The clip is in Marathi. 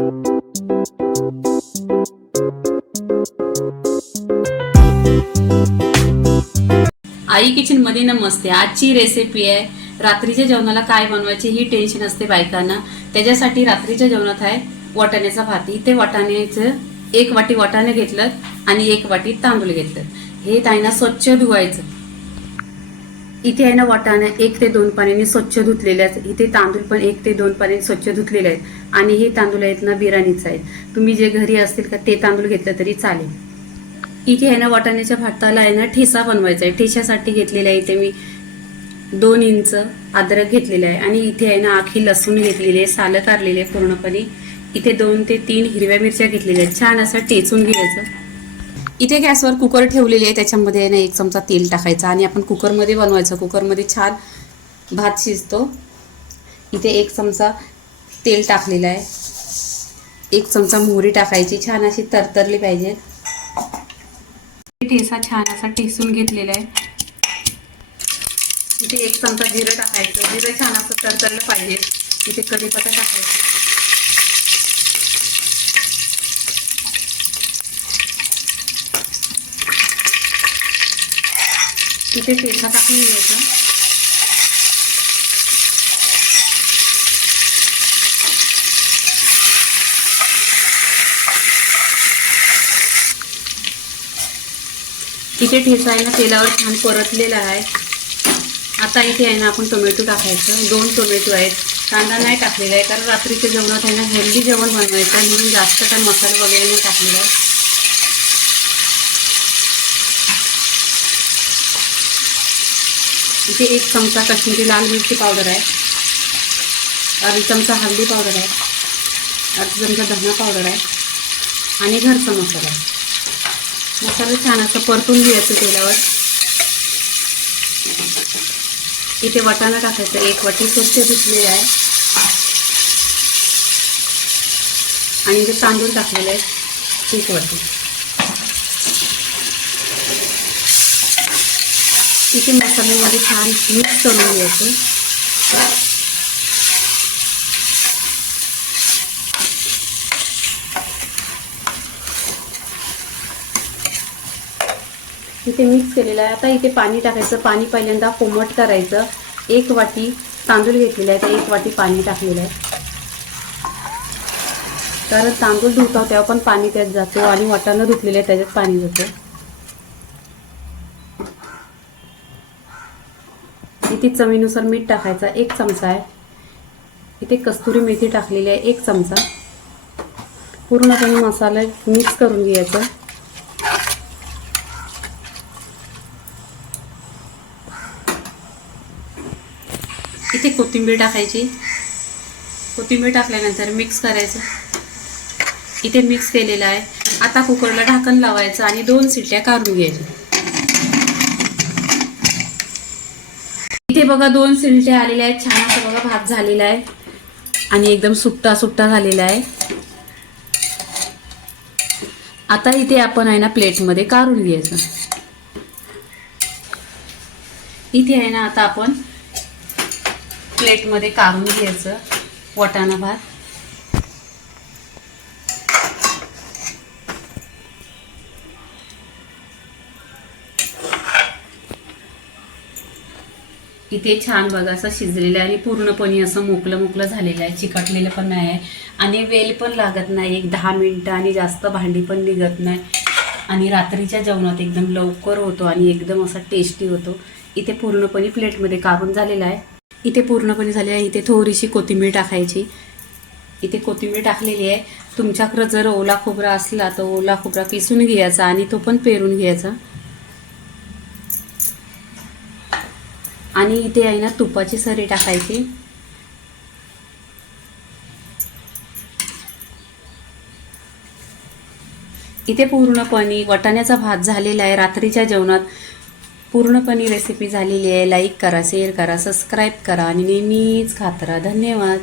आई किचन मध्ये नमस्ते। आजची रेसिपी आहे रात्रीच्या जेवणाला काय बनवायचे ही टेन्शन असते बायकांना। त्याच्यासाठी रात्रीच्या जेवणात आहे वाटाण्याचा भात। इथे वाटाण्याचं 1 वाटी वाटाणे घेतलं आणि 1 वाटी तांदूळ घेतलं। हे ताईंना स्वच्छ धुवायचं। इथे आहे ना वाटाणे 1 ते 2 पाण्याने स्वच्छ धुतलेले आहेत। इथे तांदूळ पण 1 ते 2 पाण्याने स्वच्छ धुतलेले आहेत आणि हे तांदूळ आहेत ना बिर्याणीचे आहेत। तुम्ही जे घरी असतील का ते तांदूळ घेतलं तरी चालेल। इथे आहे ना वाटाण्याच्या भाताला आहे ना ठेचा बनवायचा आहे। ठेच्यासाठी घेतलेला आहे इथे मी 2 इंच अद्रक घेतलेला आहे आणि इथे आहे ना आखी लसूण घेतलेली आहे, सालं काढलेले आहे पूर्णपणे। इथे 2 ते 3 हिरव्या मिरच्या घेतलेल्या आहेत। छान असं टेचून घ्यायचं। इथे गॅसवर कुकर ठेवलेली आहे, त्याच्यामध्ये आहे ना 1 चमचा तेल टाकायचं आणि आपण कुकरमध्ये बनवायचं। कुकरमध्ये छान भात शिजतो। इथे 1 चमचा तेल टाकलेलं आहे, 1 चमचा मोहरी टाकायची, छान अशी तरतरली पाहिजे। ठेचा छान असा ठेचून घेतलेला आहे। इथे 1 चमचा जिरं टाकायचं, जिरं छान असं तरतरलं पाहिजे। इथे कढीपत्ता टाकायचा, इथे ठेचा टाकून घ्यायचा। इथे ठेचा आहे ना तेलावर छान परतलेला आहे। आता इथे आहे ना आपण टोमॅटो टाकायचं, 2 टोमॅटो आहेत। कांदा नाही टाकलेला आहे कारण रात्रीच्या जेवणात आहे ना हेल्दी जेवण बनवायचं आहे म्हणून जास्त काय मसाला वगैरे नाही टाकलेला आहे। इथे 1 चमचा काश्मीरी लाल मिरची पावडर आहे, अर्धा चमचा हळदी पावडर आहे, अर्धा चमचा धना पावडर आहे आणि घरचा मसाला आहे। मसाला छान असं परतून घ्यायचं तेलावर। इथे वाटाणा टाकायचं, 1 वाटी स्वच्छ धुतलेला आहे आणि इथे तांदूळ टाकलेले आहेत 1 वाटी। इथे मसाल्यामध्ये छान मिक्स करून घ्यायचं। इथे मिक्स केलेलं आहे। आता इथे पाणी टाकायचं। पाणी पहिल्यांदा कोमट करायचं। 1 वाटी तांदूळ घेतलेला आहे, तर 1 वाटी पाणी टाकलेलं आहे कारण तांदूळ धुतो तेव्हा पण पाणी त्यात जातो आणि वाटाणा धुतलेलं आहे त्याच्यात पाणी जातं। इथे चवीनुसार मीठ टाकायचं, 1 चमचा आहे। इथे कस्तुरी मेथी टाकलेली आहे 1 चमचा। पूर्णपणे मसाला मिक्स करून घ्यायचा। इथे कोथिंबीर टाकायची, कोथिंबीर टाकल्यानंतर मिक्स करायचं। इथे मिक्स केलेलं आहे। आता कुकरला ढाकण लावायचं आणि 2 शिट्ट्या काढून घ्यायच्या। इथे बघा 2 शिट्ट्या आलेल्या आहेत। छान असं बघा भात झालेला आहे आणि एकदम सुट्टा सुट्टा झालेला आहे। आता इथे आपण आहे ना प्लेटमध्ये काढून घ्यायचं। इथे आहे ना आता आपण प्लेटमध्ये काढून घ्यायचं वाटाणा भात। इथे छान बघा असं शिजलेलं आहे आणि पूर्णपणे असं मोकळं मोकळं झालेलं आहे, चिकटलेलं पण नाही आहे आणि वेल पण लागत नाही। 1-10 मिनिटं आणि जास्त भांडी पण निघत नाही आणि रात्रीच्या जेवणात एकदम लवकर होतो आणि एकदम असा टेस्टी होतो। इथे पूर्णपणे प्लेटमध्ये काढून झालेला आहे। इथे पूर्णपणे झाले आहे। इथे थोडीशी कोथिंबीर टाकायची। इथे कोथिंबीर टाकलेली आहे। तुमच्याकडे जर ओला खोबरा असला तर ओला खोबरा किसून घ्यायचा आणि तो पण पेरून घ्यायचा। आणि इथे आहे ना तुपाची सरी टाकायची। इथे पूर्णपणे वाटाण्याचा भात झालेला आहे रात्रीच्या जेवणात। पूर्णपणे रेसिपी झालेली आहे। लाईक करा, शेअर करा, सबस्क्राईब करा आणि नेहमीच खात राहा। धन्यवाद।